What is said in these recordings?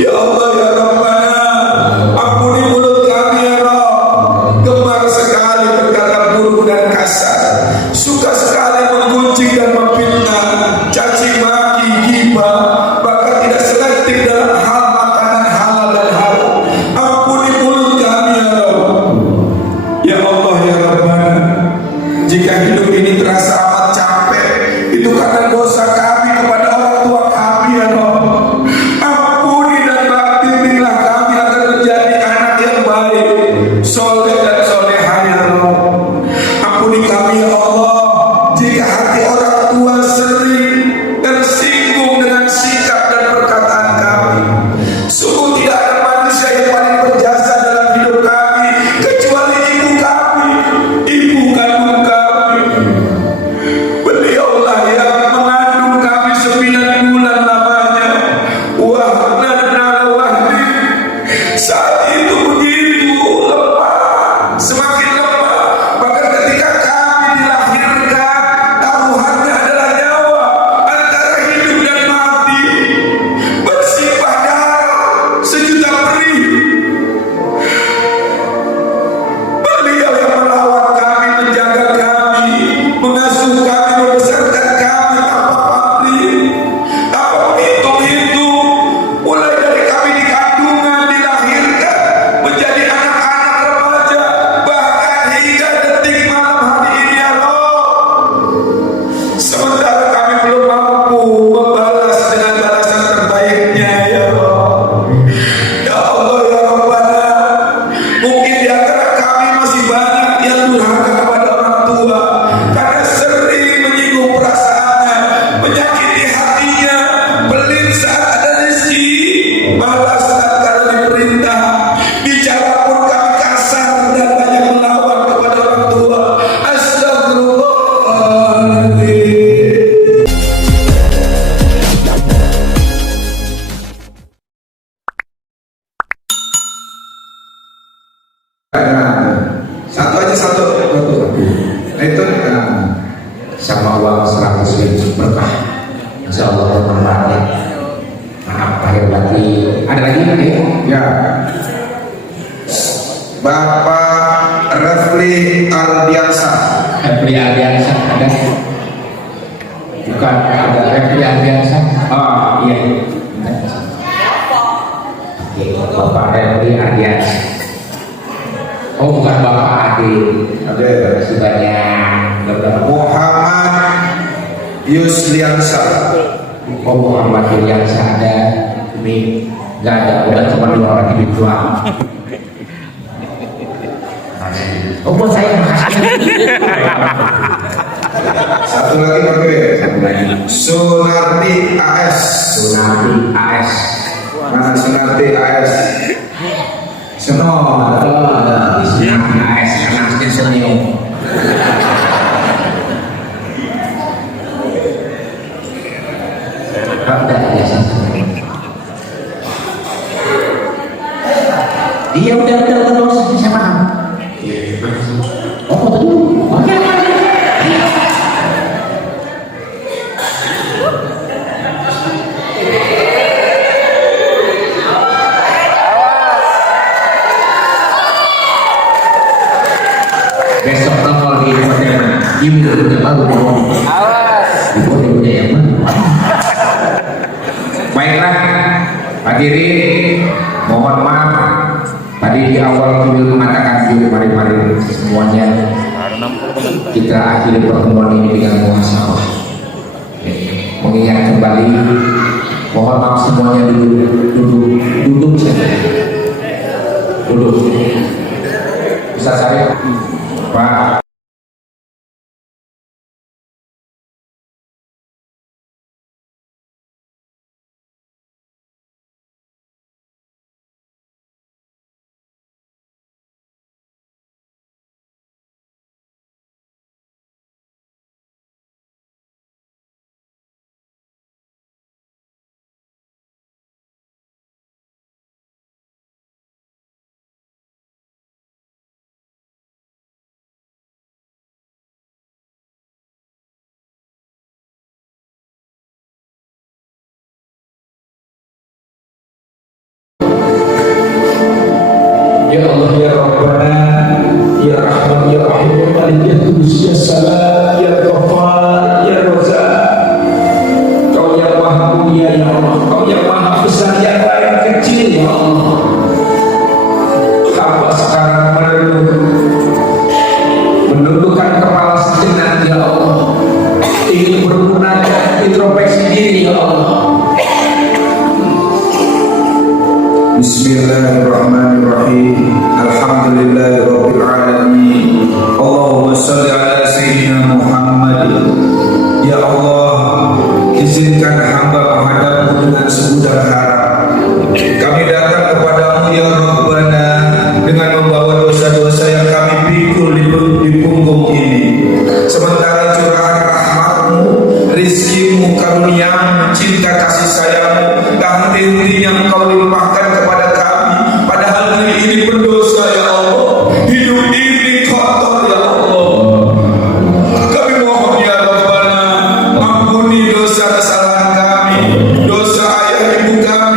Ya Allah ya Rabbana, ampuni mulut kami ya Rabb, gemar sekali berkata buruk dan kasar, suka sekali menggunjing dan memfitnah, caci maki, ghibah, bahkan tidak selektif dalam hal makanan halal dan haram. Ampuni mulut kami ya Rabb. Ya Allah ya Rabbana, jika hidup ini terasa amat capek, itu karena dosa kami kepada orang tua kami ya Rabb. Ampuni dan bimbinglah kami agar menjadi anak yang baik, soleh dan solehah ya Rabb. Ampuni kami ya Allah, jika hati orang tua sering tersinggung dengan sikap dan perkataan kami. Sungguh tidak ada manusia yang paling berjasa dalam hidup kami kecuali ibu kami, ibu kandung kami. Beliaulah yang mengandung kami 9 bulan lamanya. Wahnana wahdi. Saat itu begitu lemah, semakin lemah. Bahkan ketika kami dilahirkan, taruhannya adalah nyawa antara hidup dan mati. Bersimpah darah sejuta perih. Beliau yang merawat kami, menjaga kami, mengasuh kami, membesarkan kami tanpa pamrih, tanpa menghitung-hitung, mulai dari kami di kandungan, dilahirkan, menjadi anak-anak remaja, bahkan hingga detik malam hari ini ya Allah. Sementara kami belum mampu membalas dengan balasan terbaiknya ya Allah. Ya Allah ya Rabbana, mungkin di antara kami masih banyak yang durhaka kepada orang tua karena sering menyinggung perasaannya, menyakiti hatinya, pelit saat ada rezeki, malas saat kalau diperintah, bicara pun kami kasar dan banyak melawan kepada orang tua. Astagfirullahaladzim. Satu aja satu. Itu sama uang 100.000 berkah, insya Allah bermanfaat. Maaf lahir batin. Ada lagi kan ya. Bapak Refli Ardiansa. Refli Ardiansa ada? Bukan, ada Refli Ardiansa. Oh iya. Oke, Bapak Refli Ardiansa. Oh bukan Bapak Ade. Ada banyak. Muhammad Yusliansa. Oh Muhammad Yusliansa ada. Ini nggak ada, udah cuma 2 orang hidup doang. Oh buat saya Mas. Satu lagi oke. Satu lagi. Sunarti AS. Sunarti AS. Mana Sunarti AS? Semua ada. Sunarti AS karena asli senyum. Ada biasa. Iya udah terus bisa paham. Oh betul. Oke. Besok nongol di pertemuan ibu udah baru ngomong. Ibu udah yang mana? Baiklah, hadirin, mohon maaf tadi di awal video mengatakan mari-mari semuanya kita akhiri pertemuan ini dengan muhasabah. Mengingat kembali, mohon maaf semuanya duduk saja. Duduk. Bisa saya, Pak. Bismillahirrahmanirrahim. Alhamdulillahirabbil alamin. Allahumma shalli ala sayyidina Muhammad. Ya Allah, izinkan hamba menghadapmu dengan segudang harap. Kami datang kepadamu ya Rabbana dengan membawa dosa-dosa yang kami pikul di punggung ini. Sementara curahan rahmatmu, rizkimu, karuniamu, cinta kasih sayangmu, tak henti-hentinya engkau limpahkan kepada kami. Padahal hari ini berdosa ya Allah, hidup ini kotor ya Allah. Kami mohon ya Rabbana, ampuni dosa kesalahan kami, dosa ayah ibu kami,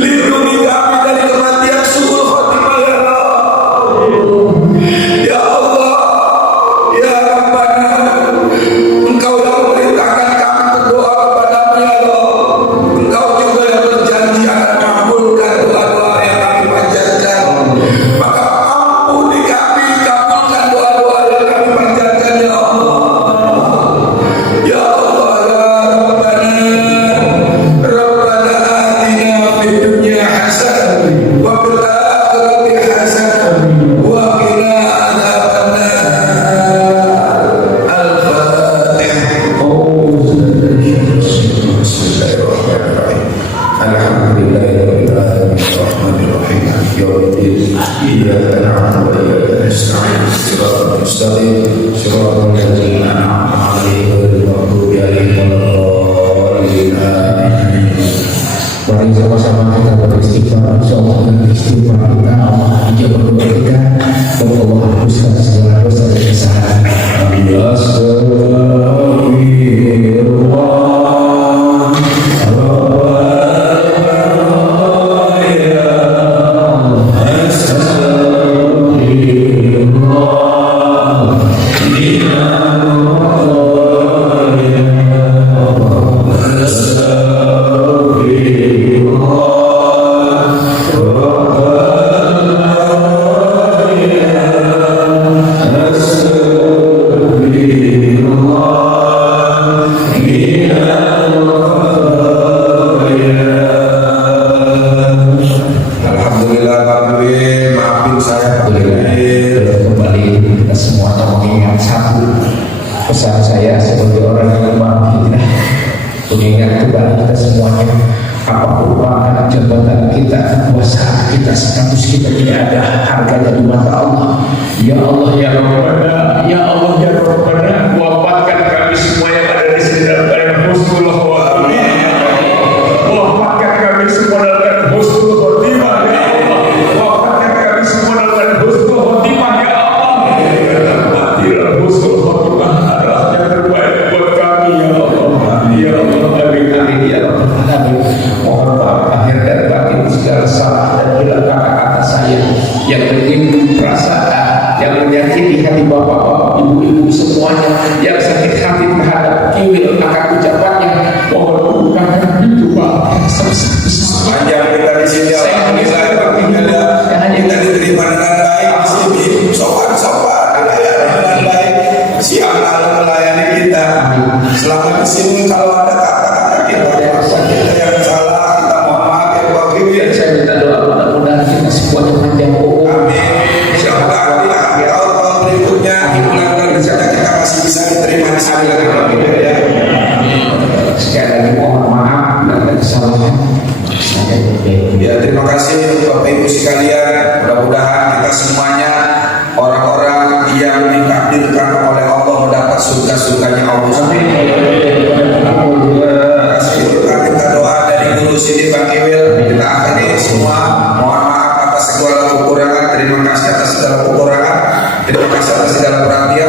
Lindungi kami dari kematian suul khotimah ya Allah. Ya Allah, ya Rabbana, Engkau yang memerintahkan kami berdoa kepadamu ya Allah. Engkau juga yang berjanji akan mengabulkan doa-doa yang kami panjatkan. Maka ampuni kami, kabulkan doa-doa yang kami panjatkan ya Allah. Ya Allah, ya Rabbana, Rabbana atina fid dunya hasanah wa fil akhirati hasanah wa qina adzabannar. Al-Fatihah. Bismillahirrahmanirrahim. Alhamdulillahirabbil alamin arrahmanir rahim maliki yaumiddin. Iyyaka na'budu wa iyyaka nasta'in. Shiratal mustaqim shiratal ladzina an'amta 'alaihim ghairil maghdubi 'alaihim waladdallin. Amin. Mari sama-sama kita beristighfar. Insyaallah dengan istighfar kita Allah ijabah doa kita dan Allah hapuskan segala dosa dan kesalahan. Amin. Alhamdulillah Rabbil, maafin saya Kembali kita semuanya mengingat satu pesan saya sebagai orang yang memahami kita, mengingat kembali kita semuanya apapun pangkat jabatan kita, kekuasaan kita, status kita tidak ada harganya di mata Allah. Ya Allah ya Rabbana, ya Allah ya Rabbana, wafatkan kami semua yang ada di sini dalam keadaan husnul khotimah. Wafatkan kami semua dalam keadaan husnul khotimah ya Allah. Wafatkan kami semua dalam keadaan husnul khotimah ya Allah. Matilah husnul khotimah adalah yang terbaik buat kami ya Allah. Ya Allah, amin amin ya Allah. Mohon maaf lahir dan batin segala salah dan hilang kata-kata saya yang menimbulkan perasaan, yang menyakiti hati bapak-bapak, ibu-ibu semuanya, yang sakit hati terhadap kiwil akan ucapannya. Mohon bukakan pintu Pak. panjang kita di sini. Alhamdulillah kita diterima dengan baik di sini, sopan-sopan, dilayani dengan baik, siap lalu melayani kita. Selama di sini kalau ada kata-kata kita yang salah, kita mohon maaf ya Pak Kiwil. Saya minta doa mudah-mudahan kita semuanya panjang umur. Amin. Semoga di tahun berikutnya bulan-bulan berikutnya kita masih bisa diterima di sini lagi Pak Kiwil ya. Sekali lagi mohon maaf dan kesalahan. Ya, terima kasih Bapak Ibu sekalian. Mudah-mudahan kita semuanya orang-orang yang ditakdirkan oleh Allah mendapat surga-surganya Allah. Amin. Terima kasih. Kita doa dari guru sini Bang Kiwil. Kita akhiri semua. Mohon maaf atas segala kekurangan. Terima kasih atas segala kekurangan. Terima kasih atas segala perhatian.